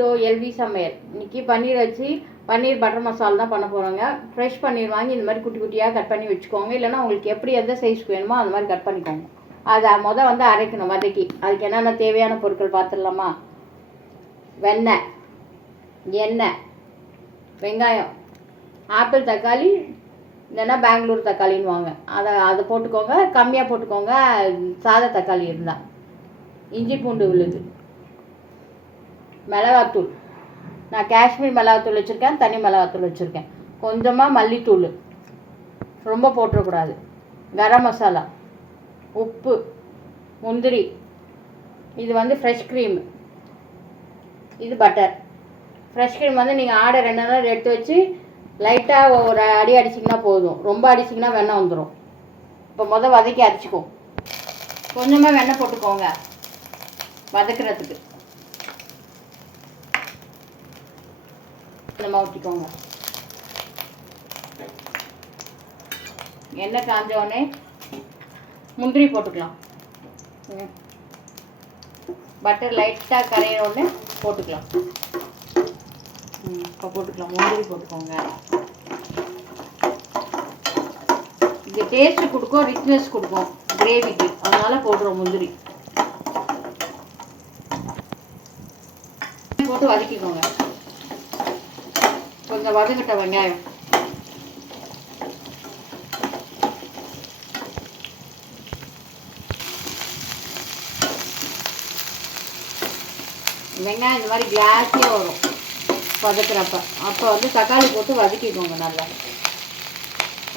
To LV சமையல். இன்றைக்கி பன்னீர் வச்சு பன்னீர் பட்டர் மசாலா தான் பண்ண போகிறோங்க. ஃப்ரெஷ் பன்னீர் வாங்கி இந்த மாதிரி குட்டி குட்டியாக கட் பண்ணி வச்சுக்கோங்க. இல்லைனா உங்களுக்கு எப்படி எந்த சைஸ்க்கு வேணுமோ அந்த மாதிரி கட் பண்ணிக்கோங்க. அதை வந்து அரைக்கணும் வதக்கி. அதுக்கு என்னென்ன தேவையான பொருட்கள் பார்த்துடலாமா? வெண்ணெய், எண்ணெய், வெங்காயம், ஆப்பிள் தக்காளி, இல்லைன்னா பெங்களூர் தக்காளின்னு வாங்க, அதை போட்டுக்கோங்க. கம்மியாக போட்டுக்கோங்க சாதா தக்காளி இருந்தால். இஞ்சி பூண்டு விழுது, மிளகாத்தூள், நான் காஷ்மீர் மிளகாத்தூள் வச்சுருக்கேன், தனி மிளகாத்தூள் வச்சுருக்கேன். கொஞ்சமாக மல்லித்தூள், ரொம்ப போட்டுறக்கூடாது. கரம் மசாலா, உப்பு, முந்திரி, இது வந்து ஃப்ரெஷ் க்ரீம், இது பட்டர். ஃப்ரெஷ் க்ரீம் வந்து நீங்கள் ஆடை 2 நாள் எடுத்து வச்சு லைட்டாக ஒரு அடி அடிச்சிங்கன்னா போதும். ரொம்ப அடிச்சிங்கன்னா வெண்ணெய் வந்துடும். இப்போ வதக்கி அரைச்சிக்கோ. கொஞ்சமாக வெண்ணெய் போட்டுக்கோங்க வதக்கிறதுக்கு. நம்ம ஊற்றிக்கோங்க. எண்ணெய் காஞ்சோடனே முந்திரி போட்டுக்கலாம். பட்டர் லைட்டாக கரையிற உடனே போட்டுக்கலாம். இப்போ போட்டுக்கலாம். முந்திரி போட்டுக்கோங்க. இது டேஸ்ட்டு கொடுக்கும், ரிச்னஸ் கொடுக்கும் கிரேவிக்கு, அதனால் போடுறோம் முந்திரி. போட்டு வதக்கிக்கோங்க. கொஞ்சம் வதக்கிட்ட வெங்காயம், வெங்காயம் இந்த மாதிரி கிளாஸியாக வரும் வதக்கிறப்ப. அப்போ வந்து தக்காளி போட்டு வதக்கிக்கோங்க.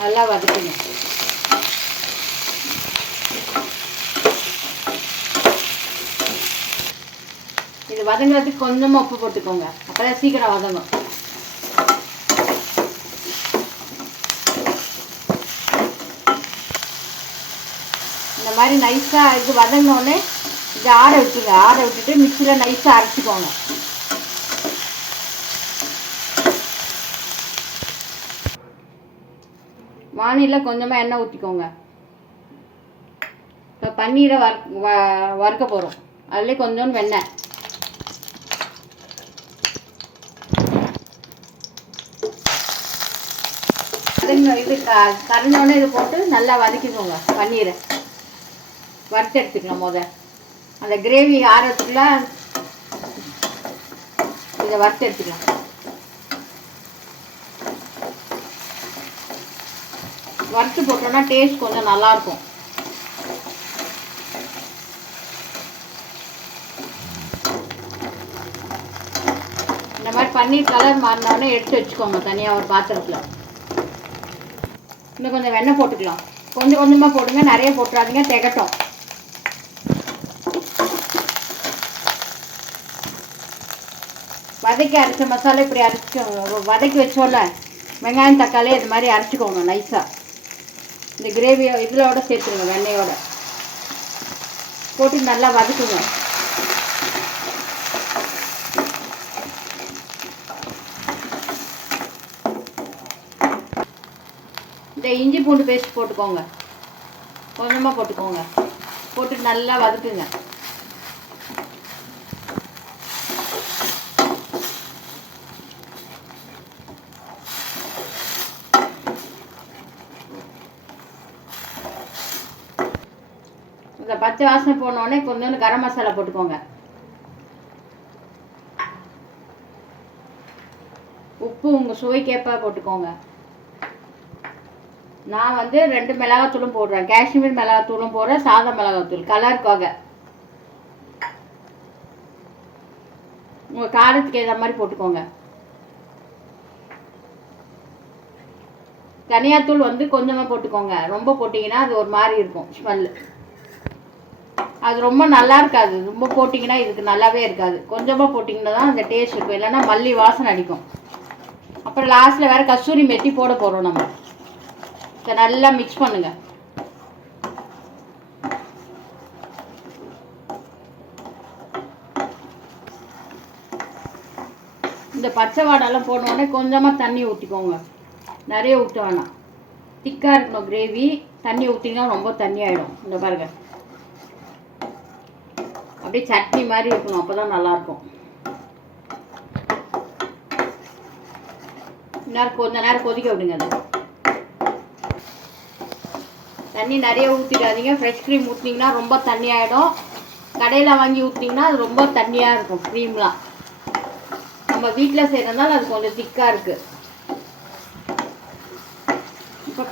நல்லா வதக்கணும். இது வதங்குறதுக்கு கொஞ்சமாக உப்பு போட்டுக்கோங்க. அப்போ தான் சீக்கிரம் வதங்கும். இந்த மாதிரி நைஸாக இது வதங்கினோடனே இது ஆற விட்டுருங்க. ஆற விட்டுட்டு மிக்சியில் நைஸாக அரைச்சிக்கோங்க. வானிலையில் கொஞ்சமாக எண்ணெய் ஊற்றிக்கோங்க. இப்போ பன்னீரை வறுக்க போகிறோம். அதுலேயே கொஞ்சோண்டு வெண்ணெய், இது கரைஞ்சோடனே இது போட்டு நல்லா வதக்கிக்கோங்க. பன்னீரை வறுத்து எடுத்துக்கலாம். அந்த கிரேவி ஆறதுக்குள்ள இதை வறுத்து எடுத்துக்கலாம். வறுத்து போட்டோன்னா டேஸ்ட் கொஞ்சம் நல்லாயிருக்கும். இந்த மாதிரி பன்னீர் கலர் மாறினோடனே எடுத்து வச்சுக்கோங்க தனியாக ஒரு பாத்திரத்தில். இன்னும் கொஞ்சம் வெண்ணெய் போட்டுக்கலாம். கொஞ்சம் கொஞ்சமாக போடுங்க, நிறைய போட்டுறாதீங்க, திகட்டும். வதக்கி அரைச்ச மசாலா இப்படி வதக்கி வச்சோம்ல, வெங்காயம் தக்காளி இது மாதிரி அரைச்சிக்கோங்க நைஸாக. இந்த கிரேவி இதோட சேர்த்துருங்க. வெண்ணெயோட போட்டு நல்லா வதக்குங்க. இந்த இஞ்சி பூண்டு பேஸ்ட் போட்டுக்கோங்க. கொஞ்சமாக போட்டுக்கோங்க. போட்டு நல்லா வதக்குங்க. இந்த பச்சை வாசனை போனோடனே கொஞ்சோண்டு கரம் மசாலா போட்டுக்கோங்க. உப்பு உங்கள் சுவைக்கேற்ப போட்டுக்கோங்க. நான் வந்து 2 மிளகாத்தூளும் போடுறேன். காஷ்மீர் மிளகாத்தூளும் போடுறேன், சாதா மிளகாத்தூள் கலருக்காக. உங்கள் காரத்துக்கு ஏற்ற மாதிரி போட்டுக்கோங்க. தனியாத்தூள் வந்து கொஞ்சமாக போட்டுக்கோங்க. ரொம்ப போட்டிங்கன்னா அது ஒரு மாதிரி இருக்கும் ஸ்மெல்லு. அது ரொம்ப நல்லா இருக்காது. ரொம்ப போட்டிங்கன்னா இதுக்கு நல்லாவே இருக்காது. கொஞ்சமாக போட்டிங்கன்னா தான் அந்த டேஸ்ட் இருக்கும். இல்லைன்னா மல்லி வாசனை அடிக்கும். அப்புறம் லாஸ்ட்டில் வேறு கஸ்தூரி மெத்தி போட போகிறோம் நம்ம. இதை நல்லா மிக்ஸ் பண்ணுங்கள். இந்த பச்சை வாடெல்லாம் போனோடனே கொஞ்சமாக தண்ணி ஊற்றிக்கோங்க. நிறைய ஊற்ற வேணாம். திக்காக இருக்கணும் கிரேவி. தண்ணி ஊற்றிங்கன்னா ரொம்ப தண்ணி ஆகிடும். இந்த பாருங்க, அப்படியே சட்னி மாதிரி இருக்கணும். அப்போ தான் நல்லாயிருக்கும். கொஞ்ச நேரம் கொதிக்க விடுங்க. அது தண்ணி நிறைய ஊற்றிடாதீங்க. ஃப்ரெஷ் க்ரீம் ஊற்றிங்கன்னா ரொம்ப தண்ணி ஆகிடும். கடையில் வாங்கி ஊற்றிங்கன்னா அது ரொம்ப தண்ணியாக இருக்கும். க்ரீம்லாம் நம்ம வீட்டில் செய்கிறதுனால அது கொஞ்சம் திக்காக இருக்குது. இப்போ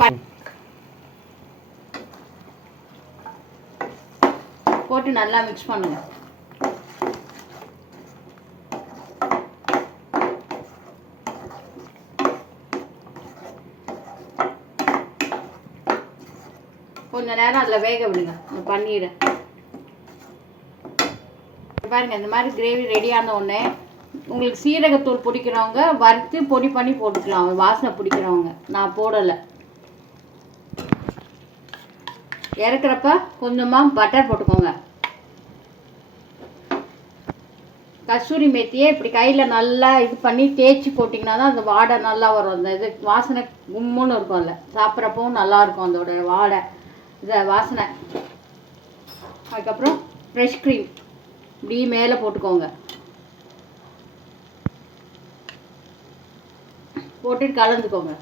போட்டு நல்லா மிக்ஸ் பண்ணுங்க. கொஞ்ச நேரம் அதில் வேக விடுங்க இந்த பன்னீரை. பாருங்க இந்த மாதிரி கிரேவி ரெடியான உடனே உங்களுக்கு சீரகத்தூள் பிடிக்கிறவங்க வறுத்து பொடி பண்ணி போட்டுக்கலாம். வாசனை பிடிக்கிறவங்க. நான் போடலை. இறக்குறப்ப கொஞ்சமாக பட்டர் போட்டுக்கோங்க. கஸ்தூரி மேத்தியை இப்படி கையில் நல்லா இது பண்ணி தேய்ச்சி போட்டிங்கன்னா தான் அந்த வாடை நல்லா வரும். அந்த இது வாசனை கும்முன்னு இருக்கும். அதில் சாப்பிட்றப்பவும் நல்லாயிருக்கும் அதோட வாடை இதை வாசனை. அதுக்கப்புறம் ஃப்ரெஷ் க்ரீம் இப்படி மேலே போட்டுக்கோங்க. போட்டுட்டு கலந்துக்கோங்க.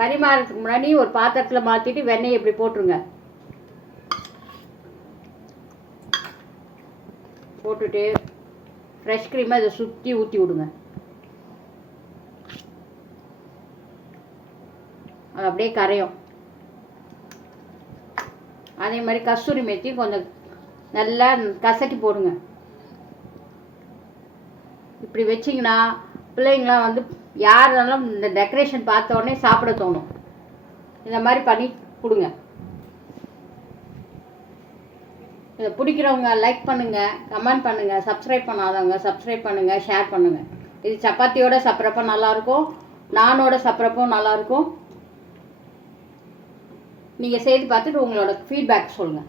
பரிமாறதுக்கு முன்னாடி ஒரு பாத்திரத்தில் மாற்றிட்டு வெண்ணெய் இப்படி போட்டுருங்க. போட்டுட்டு ஃப்ரெஷ் க்ரீமை இதை சுற்றி ஊற்றி விடுங்க. அது அப்படியே கரையும். அதே மாதிரி கஸ்தூரி மேத்தி கொஞ்சம் நல்லா கசக்கி போடுங்க. இப்படி வச்சிங்கன்னா பிள்ளைங்களாம் வந்து யாருனாலும் இந்த டெக்கரேஷன் பார்த்த உடனே சாப்பிட தோணும். இந்த மாதிரி பண்ணி கொடுங்க. இதை பிடிக்கிறவங்க லைக் பண்ணுங்கள், கமெண்ட் பண்ணுங்கள். சப்ஸ்கிரைப் பண்ணாதவங்க சப்ஸ்கிரைப் பண்ணுங்கள், ஷேர் பண்ணுங்கள். இது சப்பாத்தியோட சாப்பிட்றப்ப நல்லாயிருக்கும். நானோட சாப்பிட்றப்போ நல்லாயிருக்கும். நீங்கள் செய்து பார்த்துட்டு உங்களோட ஃபீட்பேக் சொல்லுங்கள்.